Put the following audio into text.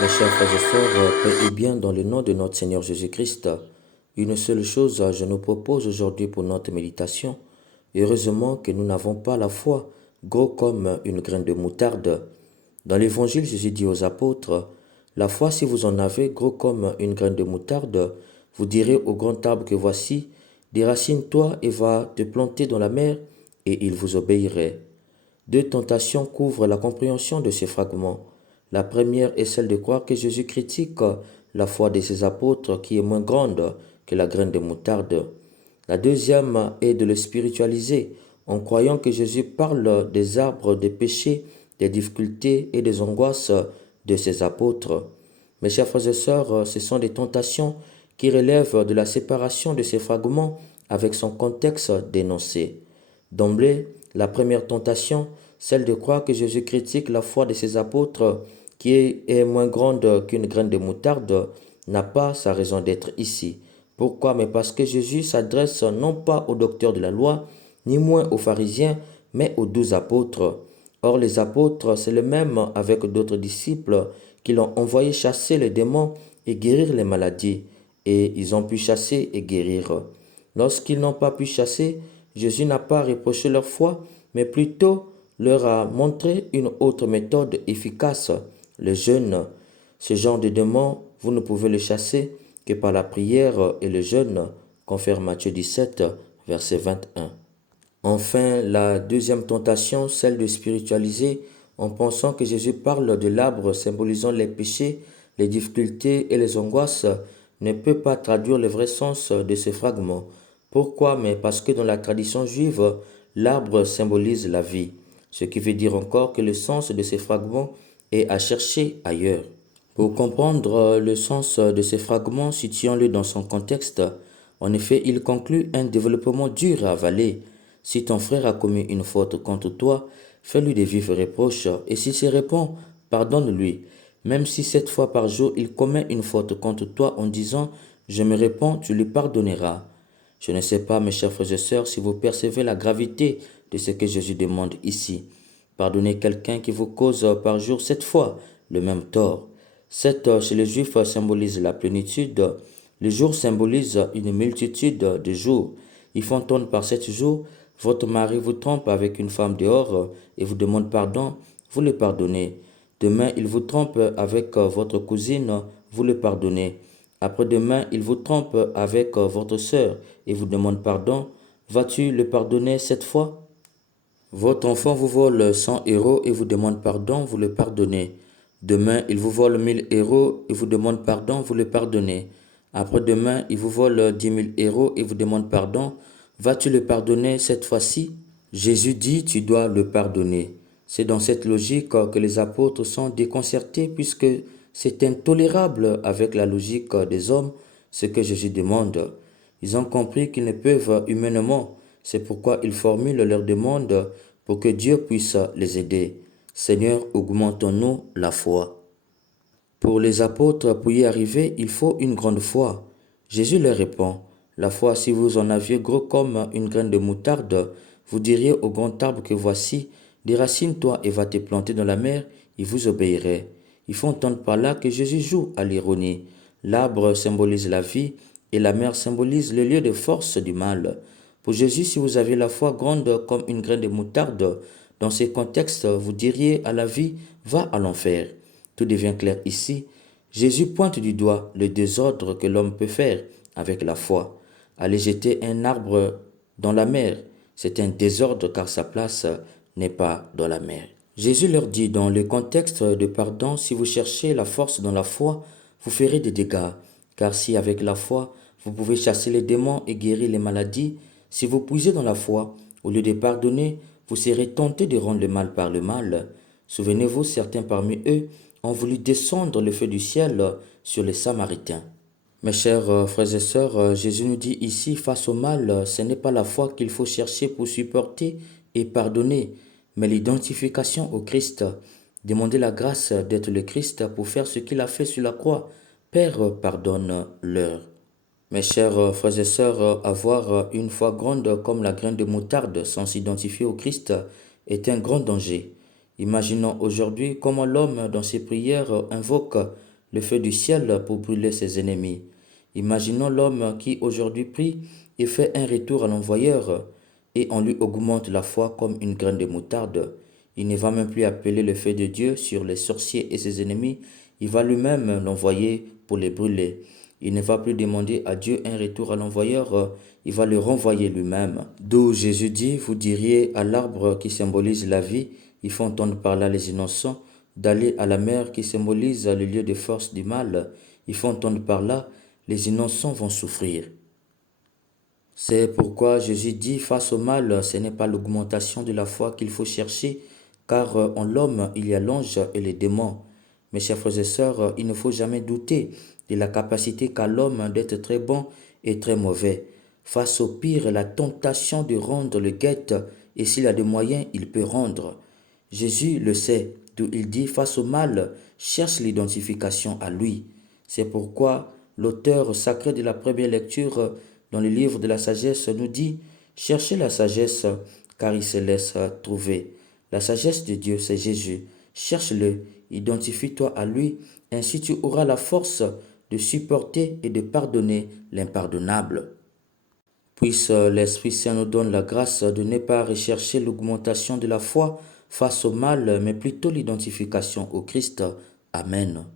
Mes chers frères et sœurs, paix et bien dans le nom de notre Seigneur Jésus-Christ. Une seule chose je nous propose aujourd'hui pour notre méditation. Heureusement que nous n'avons pas la foi gros comme une graine de moutarde. Dans l'évangile, Jésus dit aux apôtres, la foi, si vous en avez gros comme une graine de moutarde, vous direz au grand arbre que voici, déracine-toi et va te planter dans la mer, et il vous obéirait. Deux tentations couvrent la compréhension de ces fragments. La première est celle de croire que Jésus critique la foi de ses apôtres qui est moins grande que la graine de moutarde. La deuxième est de le spiritualiser en croyant que Jésus parle des arbres, des péchés, des difficultés et des angoisses de ses apôtres. Mes chers frères et sœurs, ce sont des tentations qui relèvent de la séparation de ces fragments avec son contexte dénoncé. D'emblée, la première tentation, celle de croire que Jésus critique la foi de ses apôtres qui est moins grande qu'une graine de moutarde, n'a pas sa raison d'être ici. Pourquoi? Mais parce que Jésus s'adresse non pas aux docteurs de la loi, ni moins aux pharisiens, mais aux 12 apôtres. Or, les apôtres, c'est le même avec d'autres disciples qui l'ont envoyé chasser les démons et guérir les maladies. Et ils ont pu chasser et guérir. Lorsqu'ils n'ont pas pu chasser, Jésus n'a pas reproché leur foi, mais plutôt leur a montré une autre méthode efficace, le jeûne. Ce genre de démon, vous ne pouvez le chasser que par la prière et le jeûne, confère Matthieu 17, verset 21. Enfin, la deuxième tentation, celle de spiritualiser en pensant que Jésus parle de l'arbre symbolisant les péchés, les difficultés et les angoisses, ne peut pas traduire le vrai sens de ce fragment. Pourquoi? Mais parce que dans la tradition juive, l'arbre symbolise la vie, ce qui veut dire encore que le sens de ces fragments est à chercher ailleurs. Pour comprendre le sens de ces fragments, situons-le dans son contexte. En effet, il conclut un développement dur à avaler. Si ton frère a commis une faute contre toi, fais-lui des vifs reproches, et s'il se répond, pardonne-lui. Même si 7 fois par jour il commet une faute contre toi en disant « Je me réponds », tu lui pardonneras. Je ne sais pas, mes chers frères et sœurs, si vous percevez la gravité de ce que Jésus demande ici. Pardonnez quelqu'un qui vous cause par jour 7 fois le même tort. 7 chez les Juifs symbolise la plénitude. Le jour symbolise une multitude de jours. Ils font entendre par 7 jours, votre mari vous trompe avec une femme dehors et vous demande pardon, vous le pardonnez. Demain, il vous trompe avec votre cousine, vous le pardonnez. Après-demain, il vous trompe avec votre sœur et vous demande pardon. Vas-tu le pardonner 7 fois? Votre enfant vous vole 100 euros et vous demande pardon, vous le pardonnez. Demain, il vous vole 1000 euros et vous demande pardon, vous le pardonnez. Après-demain, il vous vole 10 000 euros et vous demande pardon. Vas-tu le pardonner cette fois-ci? Jésus dit, tu dois le pardonner. C'est dans cette logique que les apôtres sont déconcertés puisque c'est intolérable avec la logique des hommes ce que Jésus demande. Ils ont compris qu'ils ne peuvent humainement. C'est pourquoi ils formulent leur demande pour que Dieu puisse les aider. Seigneur, augmentons-nous la foi. Pour les apôtres, pour y arriver, il faut une grande foi. Jésus leur répond, la foi, si vous en aviez gros comme une graine de moutarde, vous diriez au grand arbre que voici, déracine-toi et va te planter dans la mer, il vous obéirait. Il faut entendre par là que Jésus joue à l'ironie. L'arbre symbolise la vie et la mer symbolise le lieu de force du mal. Pour Jésus, si vous avez la foi grande comme une graine de moutarde, dans ces contextes, vous diriez à la vie, va à l'enfer. Tout devient clair ici. Jésus pointe du doigt le désordre que l'homme peut faire avec la foi. Aller jeter un arbre dans la mer, c'est un désordre car sa place n'est pas dans la mer. Jésus leur dit dans le contexte de pardon, si vous cherchez la force dans la foi, vous ferez des dégâts. Car si avec la foi, vous pouvez chasser les démons et guérir les maladies, si vous puisez dans la foi, au lieu de pardonner, vous serez tenté de rendre le mal par le mal. Souvenez-vous, certains parmi eux ont voulu descendre le feu du ciel sur les Samaritains. Mes chers frères et sœurs, Jésus nous dit ici, face au mal, ce n'est pas la foi qu'il faut chercher pour supporter et pardonner, mais l'identification au Christ. Demandez la grâce d'être le Christ pour faire ce qu'il a fait sur la croix. Père, pardonne-leur. Mes chers frères et sœurs, avoir une foi grande comme la graine de moutarde sans s'identifier au Christ est un grand danger. Imaginons aujourd'hui comment l'homme dans ses prières invoque le feu du ciel pour brûler ses ennemis. Imaginons l'homme qui aujourd'hui prie et fait un retour à l'envoyeur et on lui augmente la foi comme une graine de moutarde. Il ne va même plus appeler le feu de Dieu sur les sorciers et ses ennemis, il va lui-même l'envoyer pour les brûler. Il ne va plus demander à Dieu un retour à l'envoyeur, il va le renvoyer lui-même. D'où Jésus dit, vous diriez à l'arbre qui symbolise la vie, il faut entendre par là les innocents, d'aller à la mer qui symbolise le lieu de force du mal, il faut entendre par là, les innocents vont souffrir. C'est pourquoi Jésus dit, face au mal, ce n'est pas l'augmentation de la foi qu'il faut chercher, car en l'homme, il y a l'ange et les démons. Mes chers frères et sœurs, il ne faut jamais douter de la capacité qu'a l'homme d'être très bon et très mauvais. Face au pire, la tentation de rendre le guette, et s'il a des moyens, il peut rendre. Jésus le sait, d'où il dit, face au mal, cherche l'identification à lui. C'est pourquoi l'auteur sacré de la première lecture dans le livre de la sagesse nous dit, cherchez la sagesse, car il se laisse trouver. La sagesse de Dieu, c'est Jésus. Cherche-le, identifie-toi à lui, ainsi tu auras la force de supporter et de pardonner l'impardonnable. Puisse l'Esprit Saint nous donne la grâce de ne pas rechercher l'augmentation de la foi face au mal, mais plutôt l'identification au Christ. Amen.